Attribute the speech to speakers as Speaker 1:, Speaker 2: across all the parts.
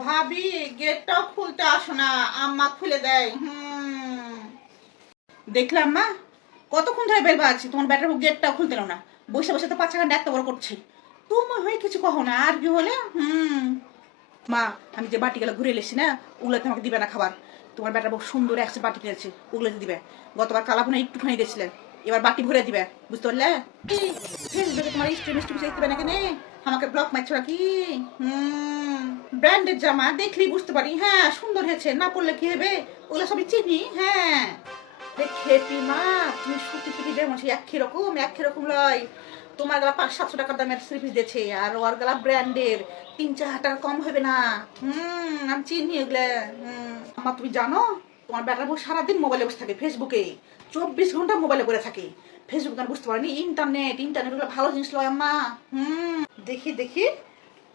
Speaker 1: ভাবি, গেটটাও খুলতে আসো না, আম্মা খুলে দেয়, হুম। দেখলাম মা, কতক্ষণ ধরে বের বাজছি তোমার ব্যাটার গেটটাও খুলতে না। বসে বসে তো পাঁচা ঘণ্টা এত বড় করছি। তুমি হয়ে কিছু কহো না, আর কি হলে? হুম। মা, আমি যে বাটিগুলো ঘুরে এলেছি না, ওগুলোতে আমাকে দিবে না খাবার। তোমার ব্যাটা বহু সুন্দর একশো বাটি পেয়েছে ওগুলোতে দিবে। গতবার কালাপুনা একটুখানি দিয়েছিলে। এবার বাটি ভরে দিবে, বুঝতে পারলে? ফেসবুকে তোমার স্ট্রিম স্ট্রিম চাইতে পারে না কেন? আমাকে ব্লক মারছো নাকি? হুম ব্র্যান্ডেড জামা দেখলেই বুঝতে পারি। হ্যাঁ সুন্দর হয়েছে, না পড়লে কি হবে? ওগুলো সবই চিনি হ্যাঁ। দেখে মা, তুমি সুতি ফুটি যেমন সেই একই রকম একই রকম লয়। তোমার গলা পাঁচ, সাতশো টাকার দামের স্লিপ দিয়েছে, আর ওর গলা ব্র্যান্ডের তিন, চার হাজার টাকা কম হবে না। হুম, আমি চিনি এগুলো। আমার তুমি জানো? তোমার বেটার বউ সারাদিন মোবাইলে বসে থাকে ফেসবুকে চব্বিশ ঘণ্টা মোবাইলে করে থাকে। ফেসবুক আমি বুঝতে পারিনি ইন্টারনেট ইন্টারনেট ভালো জিনিস লয় আম্মা। হুম, দেখি দেখি।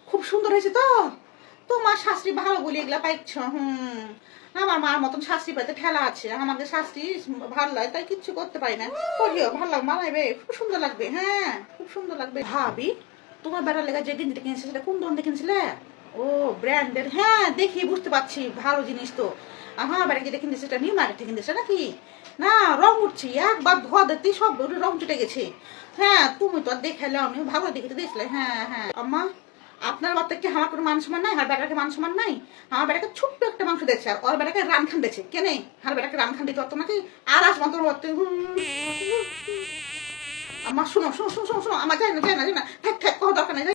Speaker 1: খুব সুন্দর হয়েছে তো। তোমার শাস্ত্রী ভালো বলি, এগুলা পাইছ, হুম। আমার মার মতন শাস্ত্রী পাইতে ঠেলা আছে। আমাকে শাস্ত্রী ভালো লাগে তাই কিচ্ছু করতে পারি না। করিও, ভালো লাগবে, মানাইবে। খুব সুন্দর লাগবে হ্যাঁ খুব সুন্দর লাগবে। ভাবি, তোমার বেড়ার লেগে যে গেঞ্জিটা কিনেছে সেটা কোন দোকান কিনেছিলে? ও, ব্র্যান্ডের। হ্যাঁ দেখি, বুঝতে পারছি। ভালো জিনিস তো। আমার বাড়ি যেটা কিনেছে সেটা নিউ মার্কেট থেকে কিনেছে নাকি? না, রং একবার ধোয়া দিতেই সব রং গেছে। হ্যাঁ তুমি তো দেখালে আমি ভালো দেখে তো দেখলে। হ্যাঁ হ্যাঁ। আম্মা, আপনার আমার কোনো মান সম্মান নাই? আমার বেটাকে মান সম্মান নাই? আমার বেটাকে ছোট্ট একটা মাংস দিয়েছে, আর ওর বেটাকে রান খান দিয়েছে। কেনে আমার বেটাকে রান খান দিতে পারতো নাকি? আর আস মতো আমার শোনো শোনো শোনো শোনো, আমার যাই না যাই না যাই না। থাক থাক, কোনো দরকার নেই